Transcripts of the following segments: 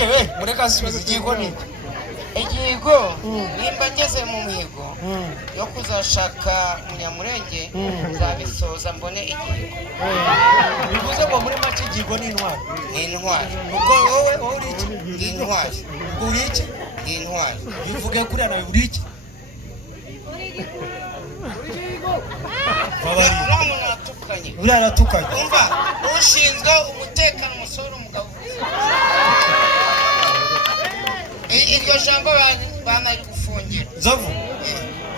okay we mureka subiza igihigo ni igihigo nimba ngeze mu mihigo yo kuzashaka Munyamurenge zabisoza mbone igihigo. bivuze ngo muri make igihigo ni intwari. Ni intwari. ubwo wowe uri iki? Ni intwari. uri iki? Ni intwari. bivuge kuri nawe uri iki? uri aratukanye. umva ushinzwe umutekano musoro umugabo. iryo jambo bana gufungira. Nzovu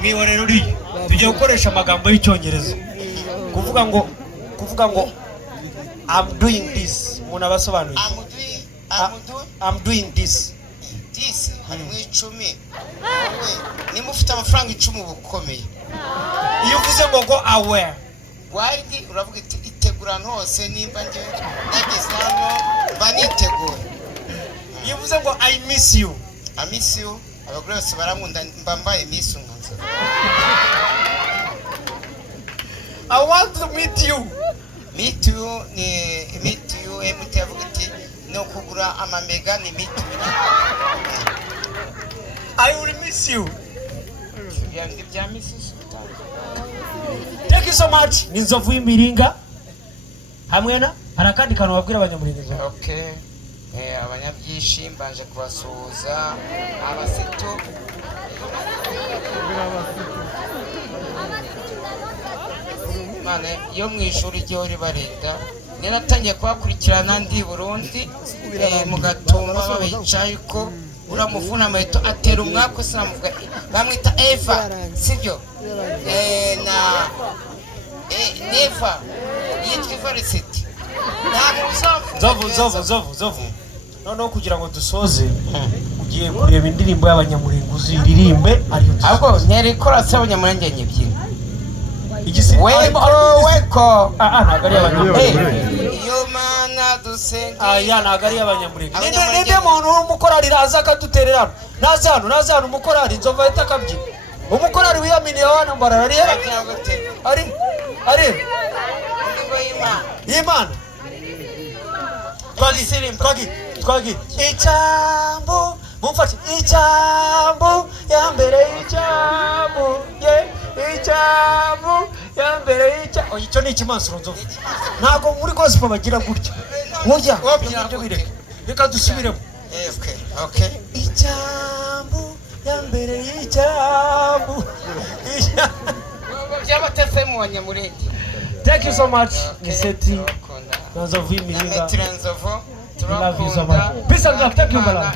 mwihorero uri tujye gukoresha amagambo y'icyongereza kuvuga ngo I'm doing this. Umuntu abasobanuye I'm doing this. This hari mu 10 niba ufite amafaranga 10 bukomeye. iyo uvuze ngo go aware wide uravuga itegura hose nimba nge nageze hano mba nitegura. iyo uvuze ngo I miss you abagore bose baramunda mbambaye miss unganza. I want to meet you MT avuga ati no kugura amamega ni meet you. I will miss you. yangi bya miss. Thank you so much. Ni Nzovu y'Imiringa hamwe na harakandi kantu babwira Abanyamuringa. Okay. Abanyabyishimo mbanje kubasuhuza abasito mane yo mwishuri ryo ribarinda neratangiye kubakurikirana ndi Burundi mu Gatumba babicaye ko uramuvuna amaheto atera umwako sinamuvuga bamwita Eva sibyo na Neva yitwa Varsity Nzovu noneho kugira ngo dusoze ugiye kureba indirimbo y'Abanyamuringa uziririmbe ariyo ahubwo nterikora se Abanyamurenge nyibyina weko ntabwo ari Abanyamuringa iyo mana dusenge ntabwo ari Abanyamuringa ninde muntu w'umukorari aza akadutererana naze hano umukorari Nzovu ahita akabyina umukorari wiyaminiye wana mbara ari Imana twagi icambu mumfashe icambu ya mbere icyo ni ikimansuro Nzovu ntabwo muri gospel bagira gutya burya ibyo bireka reka dusubiremo okay icambu ya mbere y'icambu byabatese mu Banyamurenge. Thank you so much. Niseti Nzovu y'Imiringa. Nzovu Love you so much. Peace and love. Thank you, Bala.